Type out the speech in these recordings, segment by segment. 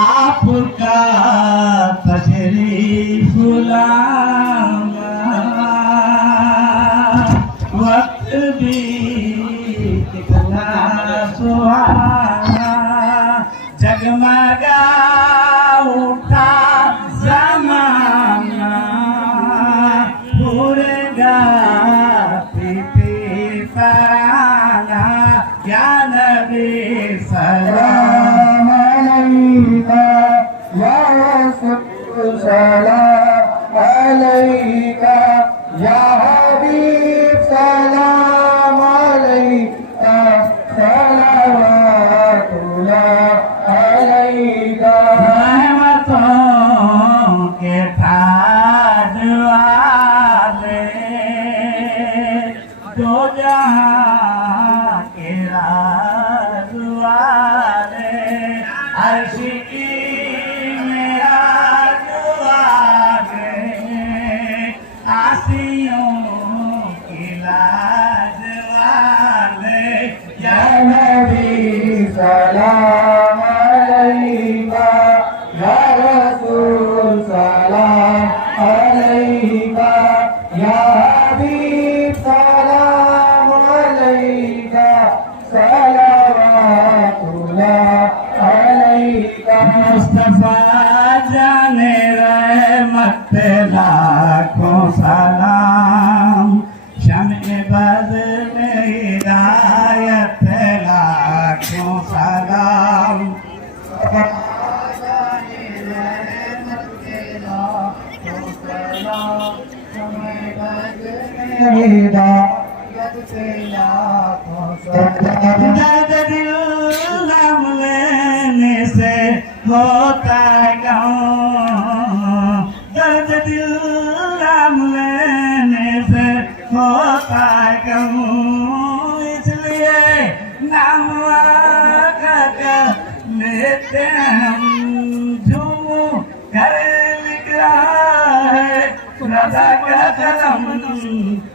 आपका तशरीफ लाना वक्त भी कितना सुहाना जगमगा उठा जमाना पूरेगा पीते तराना या नबी सलाम अलैका या रसूल सलाम अलैका या हबीब सलाम अलैका सलावतुल्लाह अलैका रहमतों के ताज वाले दो जहां के राज वाले अर्श की मेराज वाले आसियों की लाज वाले या नबी सलाम अलैका या रसूल सलाम अलैका या हबीब सलाम अलैका सलावतुल्लाह अलैका मुस्तफा जाने रहमत लाखों सलाम शम्ए बद्र में हिदायत लाखों सलाम दर्द दिल गम लेने से होता गम दर्द दिल गम लेने से होता गम इसलिए नाम आका लेते हम झूमू कर लिख रहा है रज़ा का कलम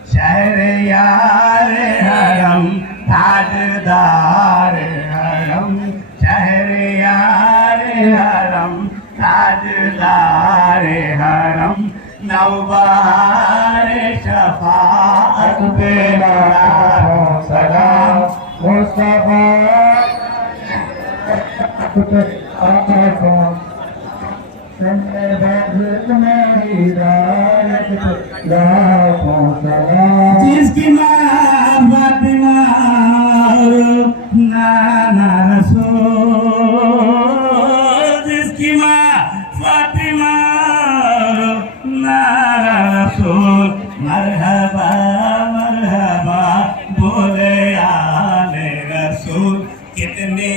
शहर यार हरम ताजदार हरम शहर यार हरम ताजदार हरम नौबार शफाअत बेला सलाम मुस्तफा जिसकी माँ फातिमा नाना रसूल जिसकी माँ फातिमा नाना रसूल मरहबा मरहबा बोले आले रसूल कितनी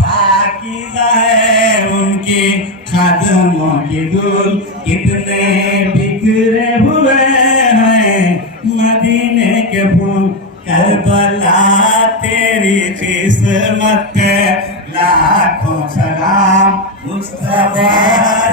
पाकीज़ा है उनकी कदमों की धूल कितने बिखरे हुए हैं मदीने के फूल करबला तेरी किस्मत पे लाखों सलाम मुस्तफा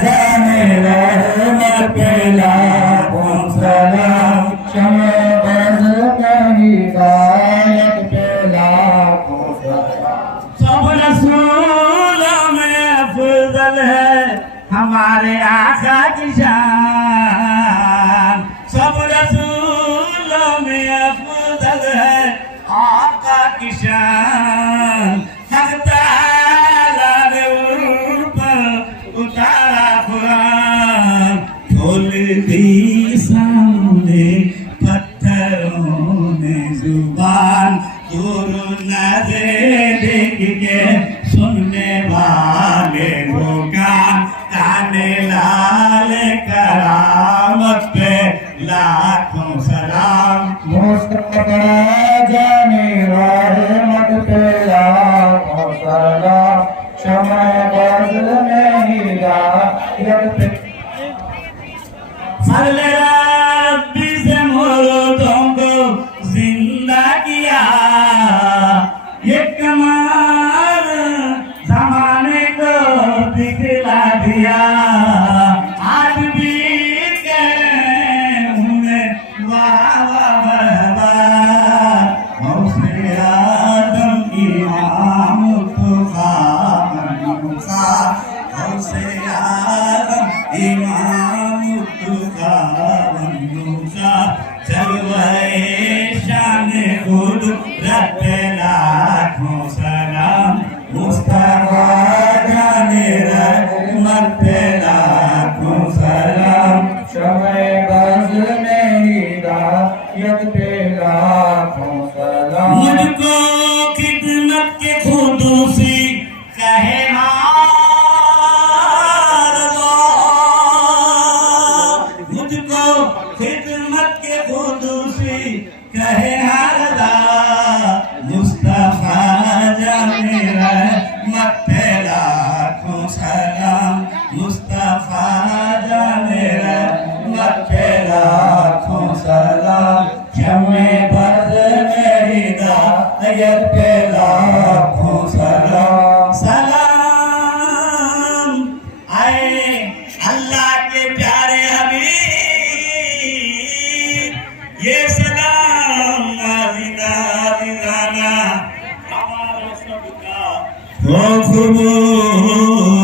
जाने रहमत पे लाखों सलाम शमे बज़्र में हिदायत पे लाखों सलाम सब रसूलों में अफजल है हमारे आका की शान सब रसूलों में अफजल है आका की शान हक ताला ने उन पर उतारा कुरान खोल दी सामने पत्थरों ने जुबान दूर नजरे देख के सुनने वाले वो कान काने लाल करामत पे लाखों सलाम मुस्तफा जाने रहमत पे लाखों सलाम शमे बज़्र में हिदायत पे फज़ल रब्बी से मुर्दों को जिंदा किया ये कमाल ज़माने को दिखला दिया आज भी करें वाह वाह वाह हौसले आदम इमाम तुका जलवाए शान कुदरत लाखों सलाम मुस्तफा जाने रहमत लाखों सलाम शमे बज़्ल में हिदायत पे लाखों सलाम मुझको खिदमत के खुदूसी कहे मुझको खिदमत के खुदूसी कहे हारदा मुस्तफा जाने रहमत लाखों सलाम मुस्तफा जाने रहमत लाखों सलाम शमे बज़्ल में हिदायत पे लाखों सलाम सलाम आए अल्लाह के प्यारे हबीब ये सलाम आज़िना आज़िना हमारे सबका हो कबूल